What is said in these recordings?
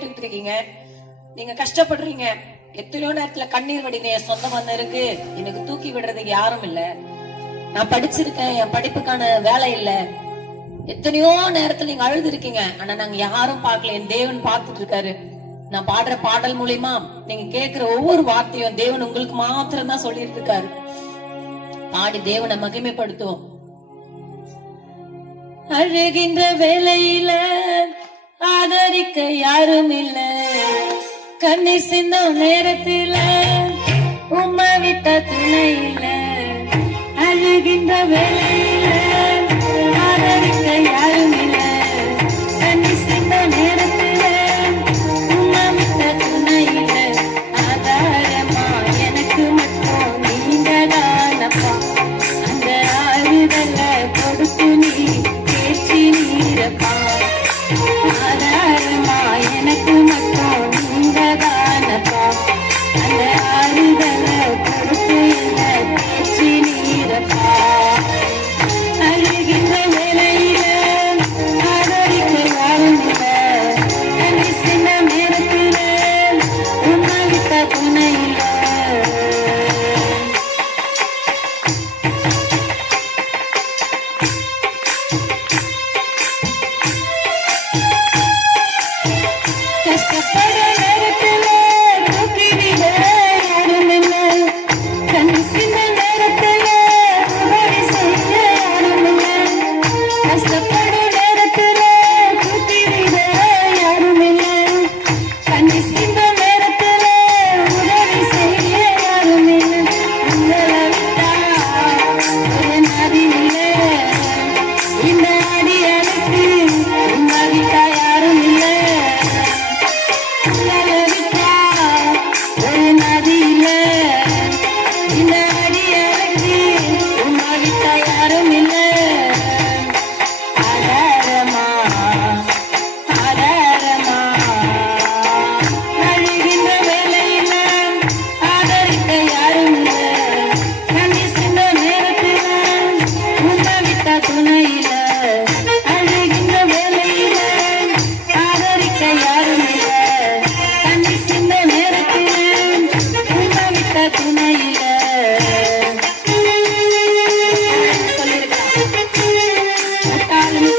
கேட்டுக்கிட்டு இருக்கீங்க, நீங்க கஷ்டப்படுறீங்க. எத்தனையோ நேரத்துல கண்ணீர் வடிங்க. என் சொந்த மண்ணு இருக்கு, எனக்கு தூக்கி விடுறதுக்கு யாரும் இல்ல. நான் படிச்சிருக்கேன், என் படிப்புக்கான வேலை இல்ல. எத்தனையோ நேரத்துல நீங்க அழுது இருக்கீங்க. ஆனா நாங்க யாரும் பார்க்கல, என் தேவன் பார்த்துட்டு இருக்காரு. நான் பாடுற பாடல் மூலியமா நீங்க கேட்கிற ஒவ்வொரு வார்த்தையும் தேவன் உங்களுக்கு மாத்திரம் தான் சொல்லிட்டு இருக்காரு. பாடி தேவனை மகிமைப்படுத்துவோம். அழுகின்ற வேலையில ஆதரிக்க யாரும் இல்ல, கண்ணீர் சிந்தும் நேரத்துல உம்மை விட்ட துணை இல்ல. அழுகின்ற வேலையில ஆதரிக்க யாரும் இல்ல, கண்ணீர் சிந்தும் நேரத்துல உம்மை விட்ட துணை இல்ல. ஆதாரமா எனக்கு மட்டும் நீங்க தானப்பா, அந்த ஆறுதல கொடுத்து நீ பேச்சு நீரப்பா. ஆதாரமா எனக்கு மட்டும் நீங்க தானப்பா, அந்த ஆறுதல கொடுத்து என்ன பேச்சு நீரப்பா. அழுகின்ற வேலையில ஆதரிக்க யாரும் இல்ல, கண்ணி சின்ன நேரத்துல உன்னை விட்ட துணை இல்ல. கஷ்டப்பட நேரத்துல தூக்கி விட யாரும் இல்ல, கண்ணு சின்ன நேரத்துல உதவி செய்ய யாரும் இல்ல. கஷ்டப்பட நேரத்துல தூக்கி விட யாரும் இல்ல, கண்ணு சின்ன நேரத்துல உதவி செய்ய யாரும் இல்ல. உங்களை விட்டா ஒரு நதி இல்ல, இந்த அடியனுக்கு உங்களை விட்டா யாரும் இல்ல. உங்களை விட்டா ஒரு நதி இல்ல, இந்த அடியனுக்கு உங்களை விட்டா யாரும் இல்ல. ஆதாரமா ஆதாரமா அழுகின்ற வேலையில ஆதரிக்க யாரும் இல்ல, கண்ணீர் சிந்த நேரத்துல உம்மை விட்ட துணை இல்ல. அழுகின்ற வேலையில ஆதரிக்க யாரும் இல்ல, கண்ணீர் சிந்த நேரத்துல உம்மை விட்ட துணை இல்ல.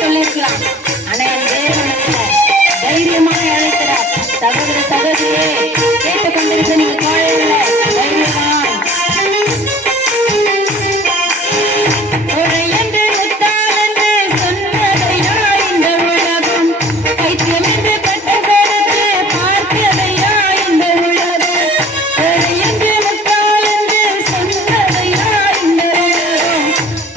சொல்லிருக்கலாம், ஆனா என் தேவனிடத்துல தைரியமாக அழைக்கிறார். சகோதர சகோதரியே, கேட்டுக்கொண்டிருக்க நீங்க கோழையில தைரியமான் என்று முட்டாளென்று சொன்னதையா இந்த உலகம், பைத்தியம் என்று பட்டம் கொடுத்து பார்த்ததையா இந்த உலகம். என்று முட்டாளென்று சொன்னதையா இந்த உலகம்,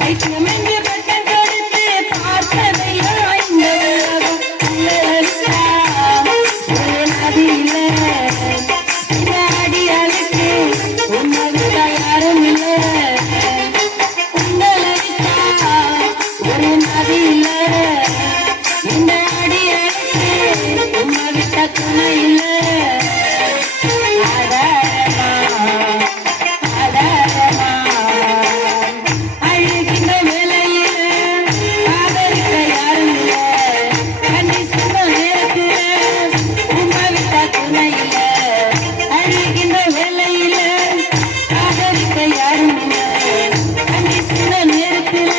பைத்தியம் என்று பட்டம் கொடுத்து பார்த்ததையா இந்த உலகம். உங்களை விட்டா ஒரு நதி இல்ல, இந்த அடியாளுக்கு உம்மை விட்டா யாரும் இல்ல. உங்களை விட்டா ஒரு நதி இல்ல, இந்த அடியாளுக்கு உம்மை விட்ட துணை இல்ல. ஆதாரமா ஆதாரமா அழுகின்ற வேலையில ஆதரிக்க யாரும் இல்ல, கண்ணீர் சிந்த நேரத்துல உம்மை விட்ட துணை இல்ல. அழுகின்ற வேலையில ஆதரிக்க யாரும் இல்ல, கண்ணீர் சிந்த நேரத்துல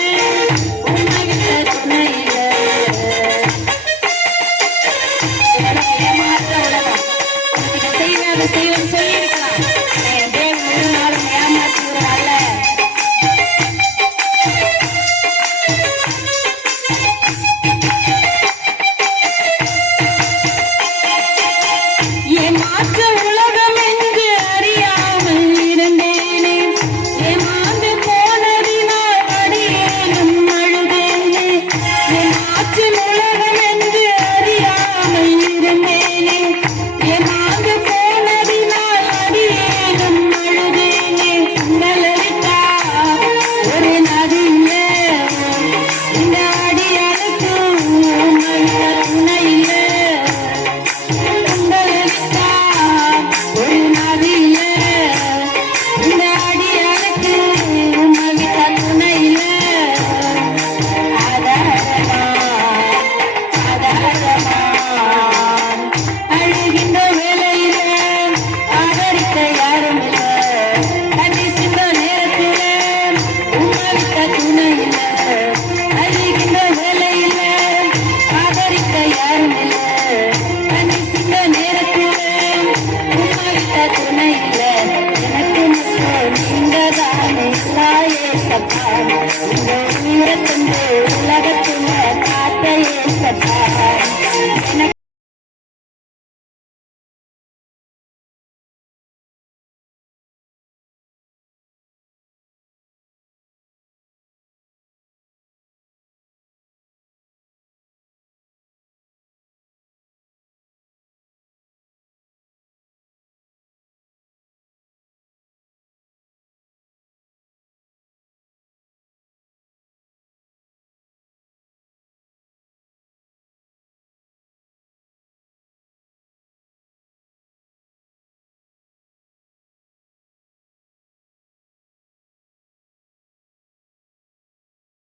உம்மை விட்ட துணை இல்ல. ஏமாற்ற உலகம் உனக்கு செய்வேன் அதை செய்வேன் சொல்லி